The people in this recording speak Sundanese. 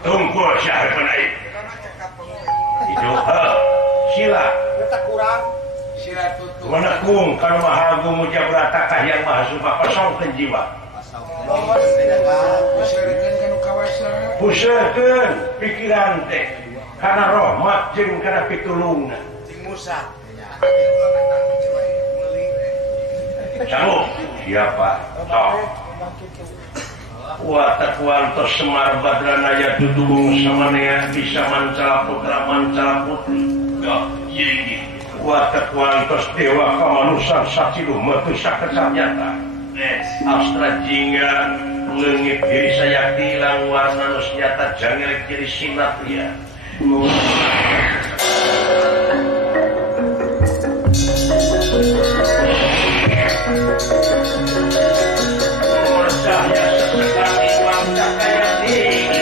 tunggu syahir penaik itu sila kurang sila tutup menekung kalau maha agung mujabratakah yang maha sumpah kosongkan jiwa pusatkan pikiran teh karena rahmat jeung karena pitulungna jeung Musa sanggup siapa Watakuantos Semar Badranaya Dudung Samanea bisa mancala putra mancala putri Watakuantos Dewa Kamanusan Sacilu Metu Saketa Nyata Astra Jingga Lengit Diri Sayakti Ilang Warna Nus Nyata Jangil Kiri Sinatria